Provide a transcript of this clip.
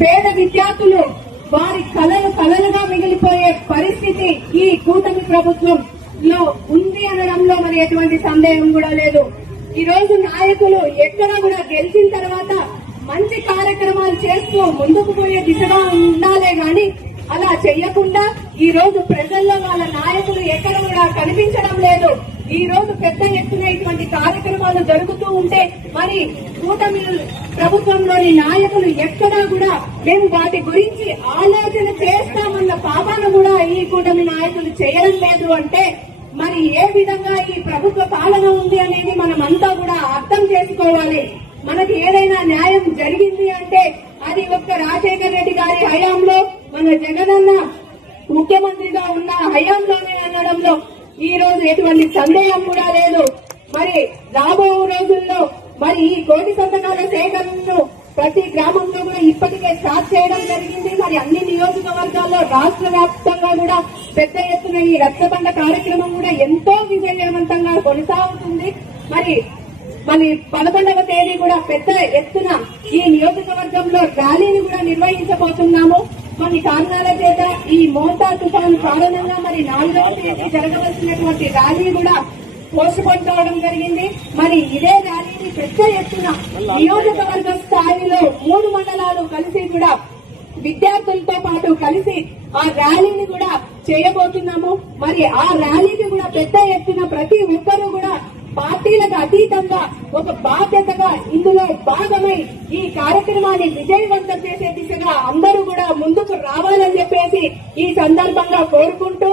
పేద విద్యార్థులు వారి కళలు కళలుగా మిగిలిపోయే పరిస్థితి ఈ కూటమి ప్రభుత్వంలో ఉంది అనడంలో మరి ఎటువంటి సందేహం కూడా లేదు. ఈ రోజు నాయకులు ఎక్కడ కూడా గెలిచిన తర్వాత మంచి కార్యక్రమాలు చేస్తూ ముందుకు పోయే దిశగా ఉండాలే గాని అలా చెయ్యకుండా ఈ రోజు ప్రజల్లో వాళ్ళ నాయకులు ఎక్కడ కూడా కనిపించడం లేదు. ఈ రోజు పెద్ద ఎత్తున ఇటువంటి కార్యక్రమాలు జరుగుతూ ఉంటే మరి కూటమి ప్రభుత్వంలోని నాయకులు ఎక్కడా కూడా మేము వాటి గురించి ఆలోచన చేస్తామన్న పాపాన కూడా ఈ కూటమి నాయకులు చేయడం లేదు అంటే మరి ఏ విధంగా ఈ ప్రభుత్వ పాలన ఉంది అనేది మనం అంతా కూడా అర్థం చేసుకోవాలి. మనకి ఏదైనా న్యాయం జరిగింది అంటే అది ఒక్క రాజశేఖర రెడ్డి గారి హయాంలో మన జగనన్న ముఖ్యమంత్రిగా ఉన్న హయాంలోనే అనడంలో ఈ రోజు ఎటువంటి సందేహం కూడా లేదు. మరి రాబో రోజుల్లో మరి ఈ కోటి సంతకాల సేకరణను ప్రతి గ్రామంలో కూడా ఇప్పటికే స్టార్ట్ చేయడం జరిగింది. మరి అన్ని నియోజకవర్గాల్లో రాష్ట్ర వ్యాప్తంగా కూడా పెద్ద ఎత్తున ఈ రక్తబండ కార్యక్రమం కూడా ఎంతో విజయవంతంగా కొనసాగుతుంది. మరి మరి పదకొండవ తేదీ కూడా పెద్ద ఎత్తున ఈ నియోజకవర్గంలో ర్యాలీని కూడా నిర్వహించబోతున్నాము. కొన్ని కారణాల చేత ఈ మోతా తుఫాను కారణంగా మరి నాలుగవ తేదీ జరగవలసినటువంటి ర్యాలీ కూడా పోస్ట్ పోన్ కావడం జరిగింది. మరి ఇదే ర్యాలీని పెద్ద ఎత్తున నియోజకవర్గ స్థాయిలో మూడు మండలాలు కలిసి కూడా విద్యార్థులతో పాటు కలిసి ఆ ర్యాలీని కూడా చేయబోతున్నాము. మరి ఆ ర్యాలీని కూడా పెద్ద ఎత్తున ప్రతి ఒక్కరూ కూడా పార్టీలకు అతీతంగా ఒక బాధ్యతగా ఇందులో భాగమై ఈ కార్యక్రమాన్ని విజయవంతం చేసే దిశగా అందరూ కూడా ముందుకు రావాలని చెప్పేసి ఈ సందర్భంగా కోరుకుంటూ